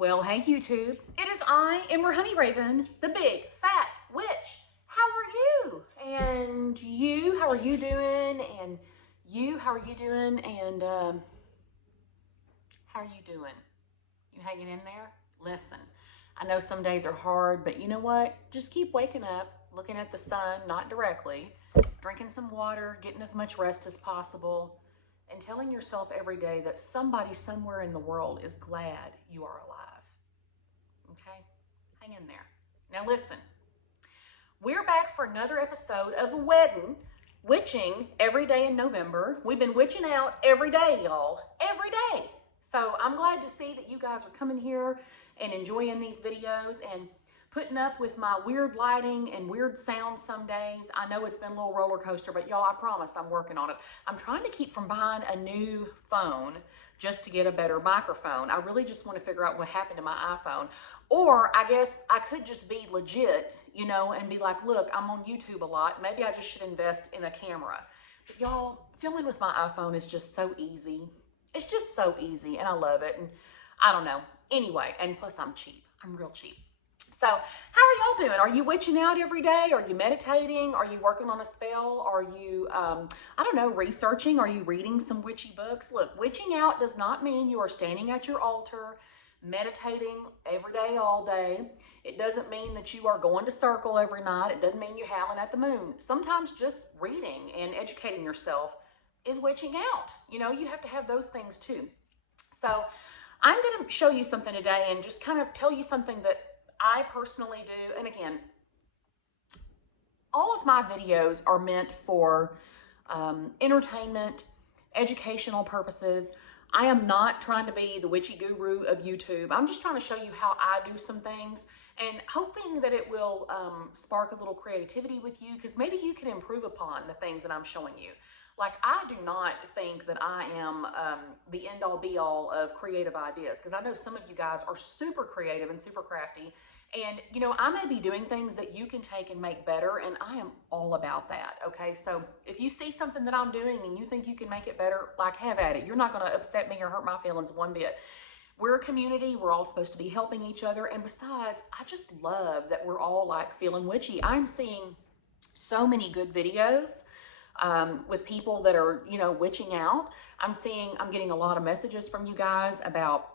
Well, hey YouTube, it is I, Ember Honey Raven, the big fat witch. How are you? And you, how are you doing? And you, how are you doing? And how are you doing? You hanging in there? Listen, I know some days are hard, but you know what? Just keep waking up, looking at the sun, not directly, drinking some water, getting as much rest as possible, and telling yourself every day that somebody somewhere in the world is glad you are alive. Okay? Hang in there. Now listen, we're back for another episode of WEDIN, witching every day in November. We've been witching out every day, y'all. Every day. So I'm glad to see that you guys are coming here and enjoying these videos and putting up with my weird lighting and weird sound some days. I know it's been a little roller coaster, but y'all, I promise I'm working on it. I'm trying to keep from buying a new phone just to get a better microphone. I really just want to figure out what happened to my iPhone. Or I guess I could just be legit, you know, and be like, look, I'm on YouTube a lot. Maybe I just should invest in a camera. But y'all, filming with my iPhone is just so easy. It's just so easy and I love it. And I don't know. Anyway, and plus I'm cheap. I'm real cheap. So how are y'all doing? Are you witching out every day? Are you meditating? Are you working on a spell? Are you, I don't know, researching? Are you reading some witchy books? Look, witching out does not mean you are standing at your altar, meditating every day, all day. It doesn't mean that you are going to circle every night. It doesn't mean you're howling at the moon. Sometimes just reading and educating yourself is witching out. You know, you have to have those things too. So I'm going to show you something today and just kind of tell you something that I personally do. And again, all of my videos are meant for entertainment, educational purposes. I am not trying to be the witchy guru of YouTube. I'm just trying to show you how I do some things and hoping that it will spark a little creativity with you, because maybe you can improve upon the things that I'm showing you. Like, I do not think that I am the end-all be-all of creative ideas, because I know some of you guys are super creative and super crafty. And, you know, I may be doing things that you can take and make better, and I am all about that, okay? So if you see something that I'm doing and you think you can make it better, like, have at it. You're not going to upset me or hurt my feelings one bit. We're a community. We're all supposed to be helping each other. And besides, I just love that we're all, like, feeling witchy. I'm seeing so many good videos with people that are, you know, witching out. I'm getting a lot of messages from you guys about,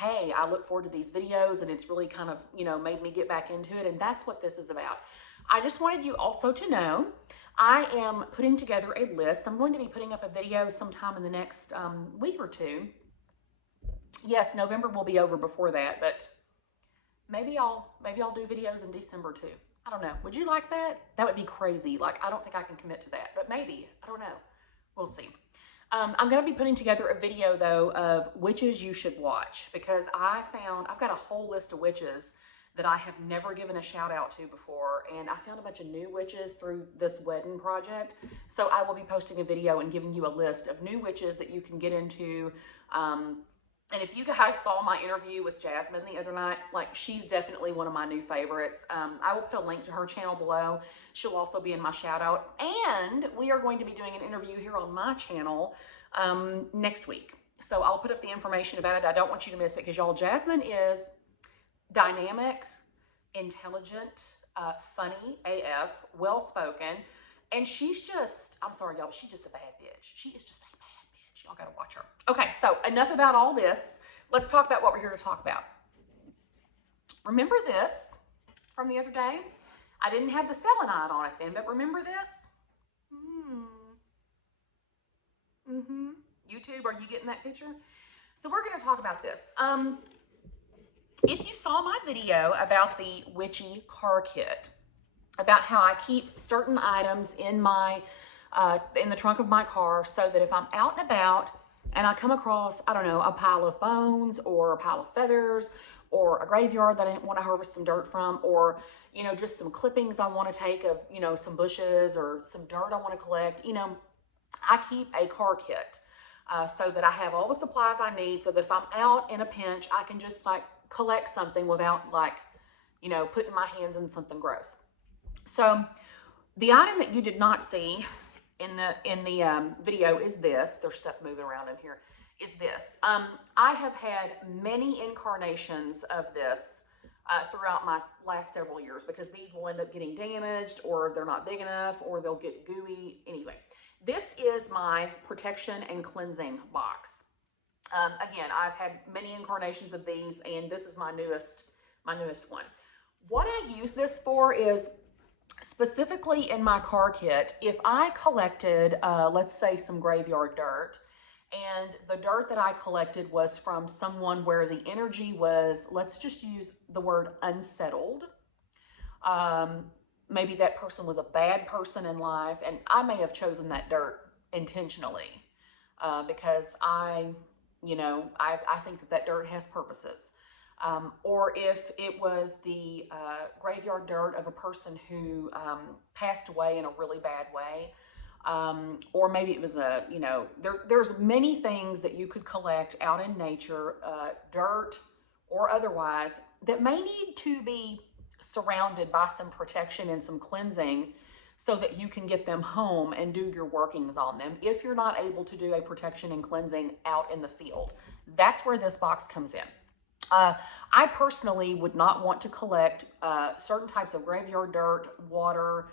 hey, I look forward to these videos and it's really kind of, you know, made me get back into it. And that's what this is about. I just wanted you also to know, I am putting together a list. I'm going to be putting up a video sometime in the next week or two. Yes, November will be over before that, but maybe I'll do videos in December too. I don't know. Would you like that? That would be crazy. Like, I don't think I can commit to that, but maybe. I don't know. We'll see. I'm going to be putting together a video, though, of witches you should watch, because I've got a whole list of witches that I have never given a shout out to before, and I found a bunch of new witches through this WEDIN project. So I will be posting a video and giving you a list of new witches that you can get into. And if you guys saw my interview with Jasmine the other night, like, she's definitely one of my new favorites. I will put a link to her channel below. She'll also be in my shout out. And we are going to be doing an interview here on my channel next week. So I'll put up the information about it. I don't want you to miss it, because y'all, Jasmine is dynamic, intelligent, funny AF, well-spoken. And she's just, I'm sorry, y'all, but she's just a bad bitch. She is just a bad bitch. Y'all gotta watch her. Okay, so enough about all this. Let's talk about what we're here to talk about. Remember this from the other day? I didn't have the selenite on it then, but remember this? YouTube, are you getting that picture? So we're going to talk about this. If you saw my video about the witchy car kit, about how I keep certain items in my in the trunk of my car, so that if I'm out and about and I come across, I don't know, a pile of bones or a pile of feathers or a graveyard that I want to harvest some dirt from, or, you know, just some clippings I want to take of, you know, some bushes or some dirt I want to collect, you know, I keep a car kit so that I have all the supplies I need, so that if I'm out in a pinch, I can just, like, collect something without, like, you know, putting my hands in something gross. So the item that you did not see in the video is this. There's stuff moving around in here. is this. I have had many incarnations of this throughout my last several years, because these will end up getting damaged, or they're not big enough, or they'll get gooey. Anyway, this is my protection and cleansing box. Again, I've had many incarnations of these, and this is my newest one. What I use this for is, specifically in my car kit, if I collected, let's say, some graveyard dirt, and the dirt that I collected was from someone where the energy was, let's just use the word unsettled. Maybe that person was a bad person in life, and I may have chosen that dirt intentionally because I think that dirt has purposes. Or if it was the graveyard dirt of a person who passed away in a really bad way, or maybe it was there's many things that you could collect out in nature, dirt or otherwise, that may need to be surrounded by some protection and some cleansing so that you can get them home and do your workings on them if you're not able to do a protection and cleansing out in the field. That's where this box comes in. I personally would not want to collect certain types of graveyard dirt, water,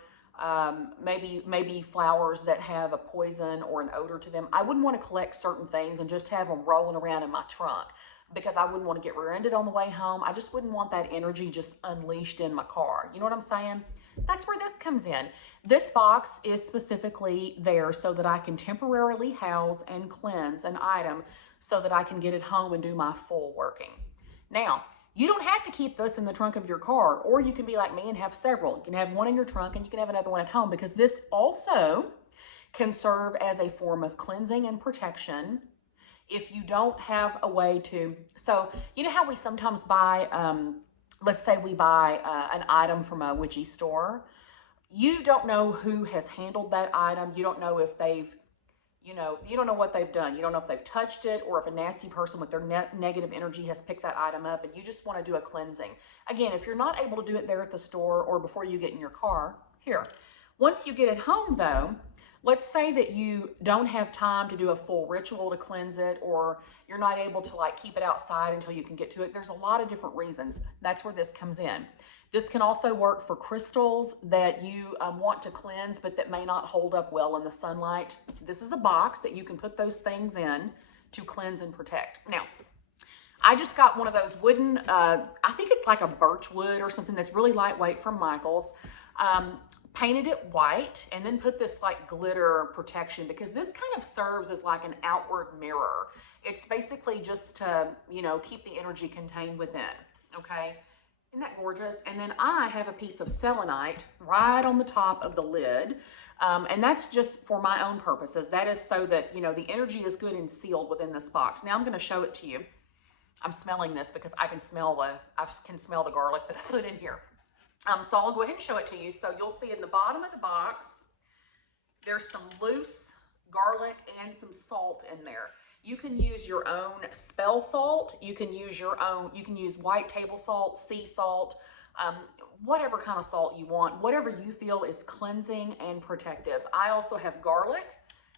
maybe flowers that have a poison or an odor to them. I wouldn't want to collect certain things and just have them rolling around in my trunk, because I wouldn't want to get rear-ended on the way home. I just wouldn't want that energy just unleashed in my car. You know what I'm saying? That's where this comes in. This box is specifically there so that I can temporarily house and cleanse an item so that I can get it home and do my full working. Now, you don't have to keep this in the trunk of your car, or you can be like me and have several. You can have one in your trunk and you can have another one at home, because this also can serve as a form of cleansing and protection if you don't have a way to. So, you know how we sometimes buy, let's say we buy an item from a witchy store. You don't know who has handled that item. You don't know if they've, you don't know what they've done. You don't know if they've touched it, or if a nasty person with their negative energy has picked that item up, and you just want to do a cleansing. Again, if you're not able to do it there at the store or before you get in your car, here. Once you get it home though, let's say that you don't have time to do a full ritual to cleanse it, or you're not able to keep it outside until you can get to it. There's a lot of different reasons. That's where this comes in. This can also work for crystals that you want to cleanse, but that may not hold up well in the sunlight. This is a box that you can put those things in to cleanse and protect. Now, I just got one of those wooden, I think it's like a birch wood or something that's really lightweight from Michael's. Painted it white, and then put this glitter protection, because this kind of serves as like an outward mirror. It's basically just to, keep the energy contained within, okay? Isn't that gorgeous? And then I have a piece of selenite right on the top of the lid. And that's just for my own purposes. That is so that, the energy is good and sealed within this box. Now I'm going to show it to you. I'm smelling this because I can smell the garlic that I put in here. So I'll go ahead and show it to you. So you'll see in the bottom of the box, there's some loose garlic and some salt in there. You can use your own spell salt. You can use white table salt, sea salt, whatever kind of salt you want, whatever you feel is cleansing and protective. I also have garlic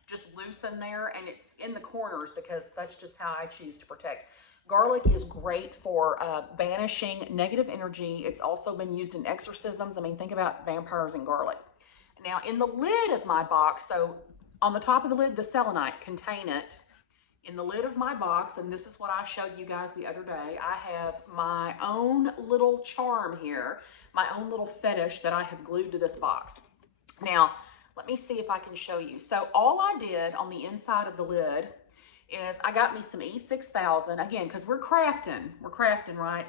just loose in there, and it's in the corners because that's just how I choose to protect. Garlic is great for banishing negative energy. It's also been used in exorcisms. I mean, think about vampires and garlic. Now, in the lid of my box, so on the top of the lid, the selenite, contain it. In the lid of my box, and this is what I showed you guys the other day, I have my own little charm here, my own little fetish that I have glued to this box. Now, let me see if I can show you. So all I did on the inside of the lid is I got me some E6000, again, because we're crafting, right?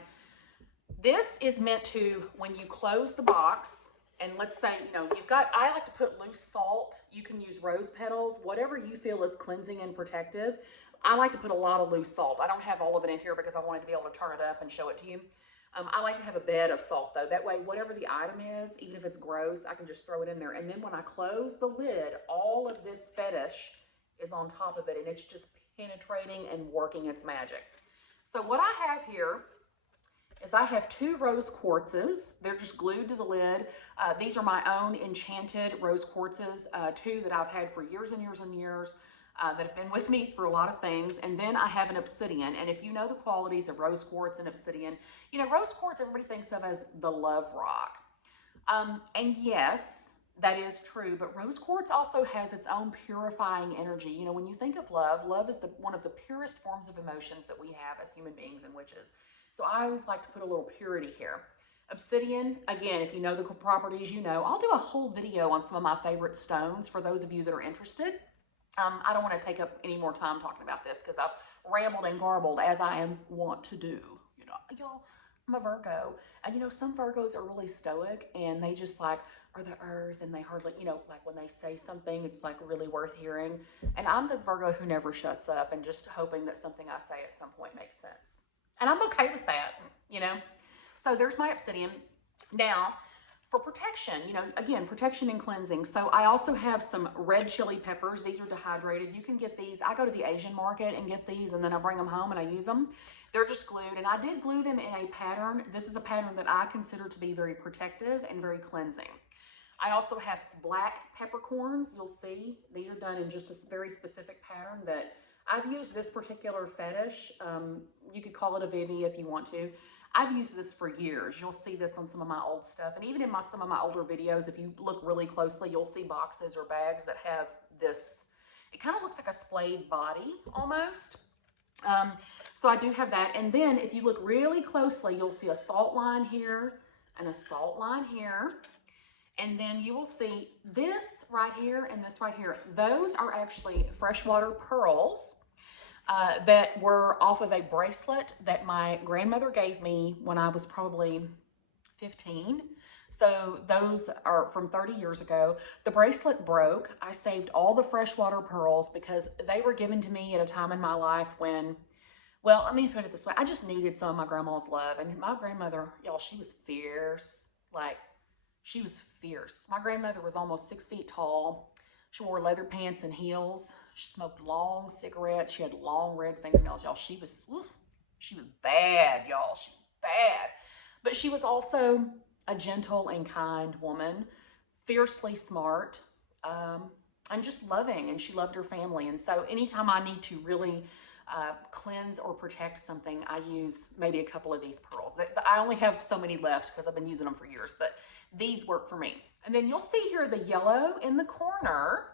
This is meant to, when you close the box, and let's say, I like to put loose salt. You can use rose petals, whatever you feel is cleansing and protective. I like to put a lot of loose salt. I don't have all of it in here because I wanted to be able to turn it up and show it to you. I like to have a bed of salt though. That way, whatever the item is, even if it's gross, I can just throw it in there. And then when I close the lid, all of this fetish is on top of it, and it's just penetrating and working its magic. So what I have here is I have 2 rose quartzes. They're just glued to the lid. These are my own enchanted rose quartzes, 2 that I've had for years and years and years. that have been with me for a lot of things. And then I have an obsidian. And if you know the qualities of rose quartz and obsidian, you know, rose quartz everybody thinks of as the love rock. And yes, that is true, but rose quartz also has its own purifying energy. You know, when you think of love, love is one of the purest forms of emotions that we have as human beings and witches. So I always like to put a little purity here. Obsidian, again, if you know the properties, you know, I'll do a whole video on some of my favorite stones for those of you that are interested. I don't want to take up any more time talking about this because I've rambled and garbled as I am wont to do. You know, y'all, I'm a Virgo, and you know, some Virgos are really stoic and they just like are the earth, and they hardly, you know, like when they say something, it's like really worth hearing. And I'm the Virgo who never shuts up and just hoping that something I say at some point makes sense. And I'm okay with that, you know. So there's my obsidian. Now, for protection, you know, again, protection and cleansing. So I also have some red chili peppers. These are dehydrated. You can get these. I go to the Asian market and get these, and then I bring them home and I use them. They're just glued, and I did glue them in a pattern. This is a pattern that I consider to be very protective and very cleansing. I also have black peppercorns. You'll see these are done in just a very specific pattern that I've used this particular fetish. You could call it a Vivi if you want to. I've used this for years. You'll see this on some of my old stuff. And even in some of my older videos, if you look really closely, you'll see boxes or bags that have this. It kind of looks like a splayed body almost. So I do have that. And then if you look really closely, you'll see a salt line here and a salt line here. And then you will see this right here and this right here. Those are actually freshwater pearls that were off of a bracelet that my grandmother gave me when I was probably 15. So those are from 30 years ago. The bracelet broke. I saved all the freshwater pearls because they were given to me at a time in my life when, well, let me put it this way. I just needed some of my grandma's love. And my grandmother, y'all, she was fierce. Like, she was fierce. My grandmother was almost 6 feet tall. She wore leather pants and heels. She smoked long cigarettes. She had long red fingernails, y'all. She was bad, y'all. She was bad. But she was also a gentle and kind woman, fiercely smart, and just loving. And she loved her family. And so anytime I need to really cleanse or protect something, I use maybe a couple of these pearls. I only have so many left because I've been using them for years, but these work for me. And then you'll see here the yellow in the corner.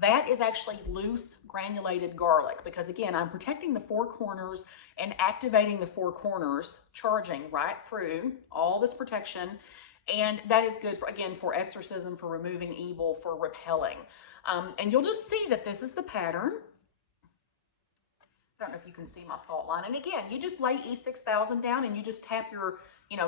That is actually loose granulated garlic because, again, I'm protecting the four corners and activating the four corners, charging right through all this protection. And that is good, for, again, for exorcism, for removing evil, for repelling. And you'll just see that this is the pattern. I don't know if you can see my salt line. And again, you just lay E6000 down and you just tap your,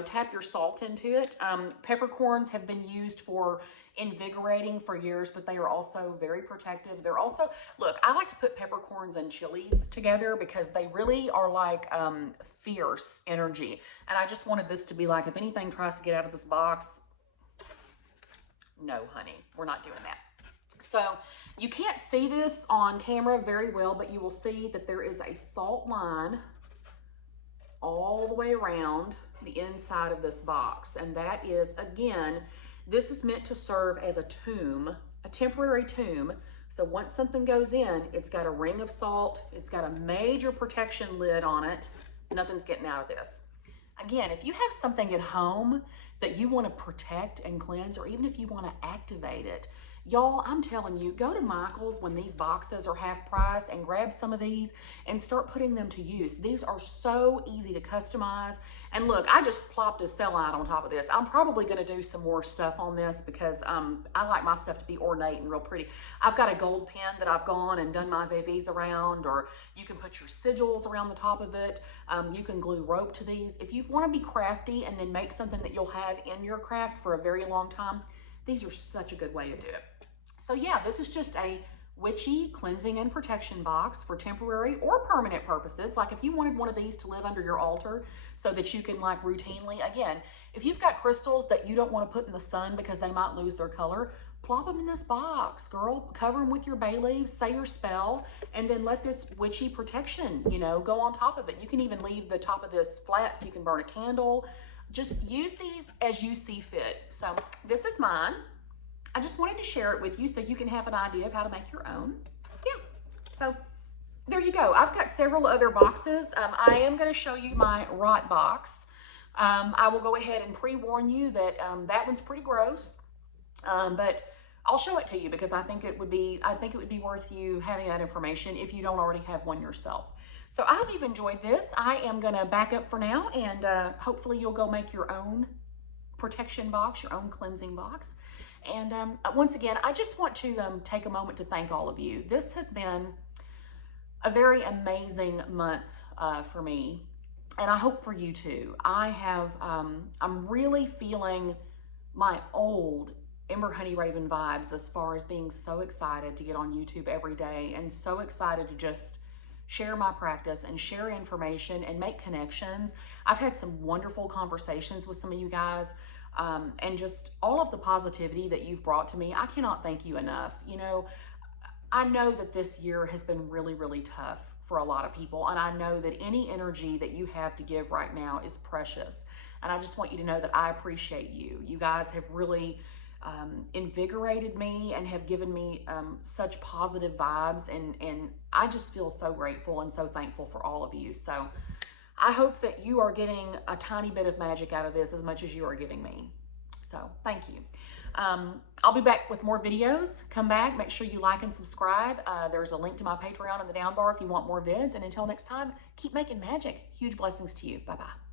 tap your salt into it. Peppercorns have been used for invigorating for years, but they are also very protective. They're also, look, I like to put peppercorns and chilies together because they really are like fierce energy. And I just wanted this to be like, if anything tries to get out of this box, no, honey, we're not doing that. So you can't see this on camera very well, but you will see that there is a salt line all the way around the inside of this box. And that is, again, this is meant to serve as a tomb, a temporary tomb. So once something goes in, it's got a ring of salt. It's got a major protection lid on it. Nothing's getting out of this. Again, if you have something at home that you want to protect and cleanse, or even if you want to activate it, y'all, I'm telling you, go to Michael's when these boxes are half price and grab some of these and start putting them to use. These are so easy to customize. And look, I just plopped a selenite on top of this. I'm probably going to do some more stuff on this because I like my stuff to be ornate and real pretty. I've got a gold pen that I've gone and done my VVs around, or you can put your sigils around the top of it. You can glue rope to these. If you want to be crafty and then make something that you'll have in your craft for a very long time, these are such a good way to do it. So yeah, this is just a witchy cleansing and protection box for temporary or permanent purposes. Like if you wanted one of these to live under your altar so that you can like routinely, again, if you've got crystals that you don't want to put in the sun because they might lose their color, plop them in this box, girl. Cover them with your bay leaves, say your spell, and then let this witchy protection, go on top of it. You can even leave the top of this flat so you can burn a candle. Just use these as you see fit. So this is mine. I just wanted to share it with you so you can have an idea of how to make your own. Yeah, So there you go. I've got several other boxes. I am going to show you my rot box. I will go ahead and pre-warn you that that one's pretty gross, but I'll show it to you because I think it would be worth you having that information if you don't already have one yourself. So I hope you've enjoyed this. I am going to back up for now, and hopefully you'll go make your own protection box, your own cleansing box. And once again, I just want to take a moment to thank all of you. This has been a very amazing month for me, and I hope for you too. I'm really feeling my old Ember Honey Raven vibes as far as being so excited to get on YouTube every day and so excited to just share my practice and share information and make connections. I've had some wonderful conversations with some of you guys, and just all of the positivity that you've brought to me. I cannot thank you enough. You know, I know that this year has been really, really tough for a lot of people, and I know that any energy that you have to give right now is precious. And I just want you to know that I appreciate you. You guys have really invigorated me and have given me such positive vibes, and I just feel so grateful and so thankful for all of you. So I hope that you are getting a tiny bit of magic out of this as much as you are giving me. So thank you. I'll be back with more videos. Come back, make sure you like and subscribe. There's a link to my Patreon in the down bar if you want more vids. And until next time, keep making magic. Huge blessings to you. Bye-bye.